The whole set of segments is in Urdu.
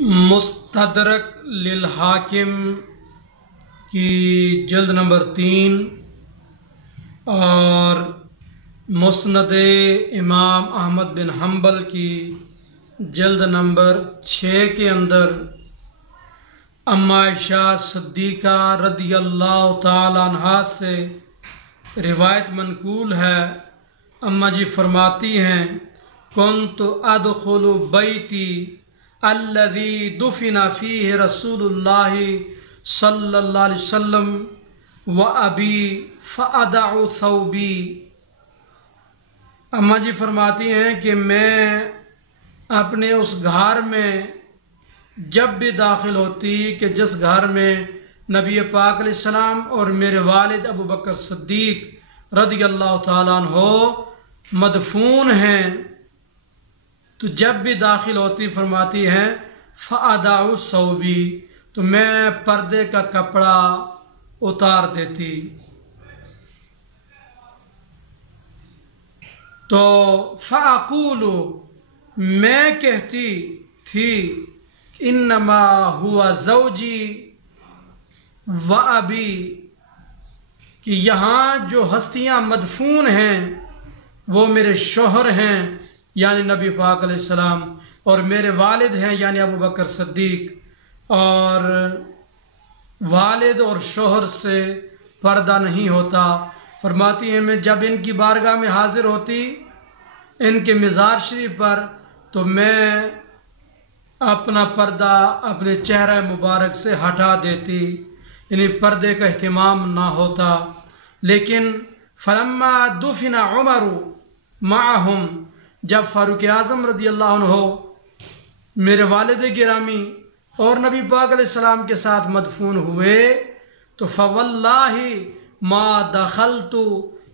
مستدرک للحاکم کی جلد نمبر 3 اور مسند امام احمد بن حنبل کی جلد نمبر 6 کے اندر اما عائشہ صدیقہ رضی اللہ تعالی عنہا سے روایت منقول ہے۔ اما جی فرماتی ہیں کنت ادخل بیتی الذی دفن فیہ رسول اللہ صلی اللہ علیہ وسلم و ابی فادع ثوبی۔ اما جی فرماتی ہیں کہ میں اپنے اس گھر میں جب بھی داخل ہوتی کہ جس گھر میں نبی پاک علیہ السلام اور میرے والد ابو بکر صدیق رضی اللہ تعالیٰ عنہ مدفون ہیں، تو جب بھی داخل ہوتی فرماتی ہیں فادع ثوبی، تو میں پردے کا کپڑا اتار دیتی۔ تو فاقول، میں کہتی تھی انما ہوا زوجی و ابی، کہ یہاں جو ہستیاں مدفون ہیں وہ میرے شوہر ہیں یعنی نبی پاک علیہ السلام، اور میرے والد ہیں یعنی ابو بکر صدیق، اور والد اور شوہر سے پردہ نہیں ہوتا۔ فرماتی ہیں میں جب ان کی بارگاہ میں حاضر ہوتی ان کے مزار شریف پر، تو میں اپنا پردہ اپنے چہرہ مبارک سے ہٹا دیتی، یعنی پردے کا اہتمام نہ ہوتا۔ لیکن فلما دفن عمر معہم، جب فاروق اعظم رضی اللہ عنہ میرے والد گرامی اور نبی پاک علیہ السلام کے ساتھ مدفون ہوئے، تو فواللہ ما دخلت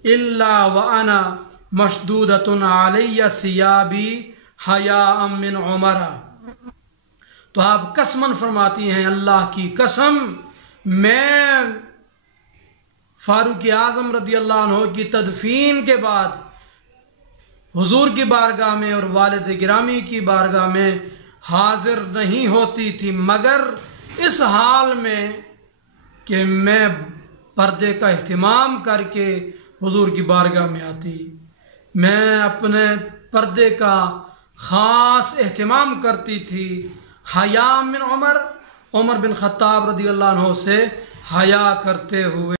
الا وانا مشدودۃ علی ثیابی حیاء من عمر۔ تو آپ قسماً فرماتی ہیں اللہ کی قسم، میں فاروق اعظم رضی اللہ عنہ کی تدفین کے بعد حضور کی بارگاہ میں اور والد گرامی کی بارگاہ میں حاضر نہیں ہوتی تھی، مگر اس حال میں کہ میں پردے کا اہتمام کر کے حضور کی بارگاہ میں آتی۔ میں اپنے پردے کا خاص اہتمام کرتی تھی، حیاء من عمر، عمر بن خطاب رضی اللہ عنہ سے حیا کرتے ہوئے۔